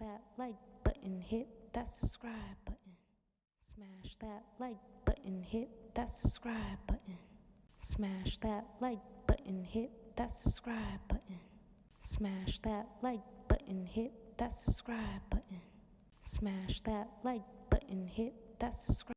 That like button, hit that subscribe button. Smash that like button, hit that subscribe button. Smash that like button, hit that subscribe button. Smash that like button, hit that subscribe button. Smash that like button, hit that subscribe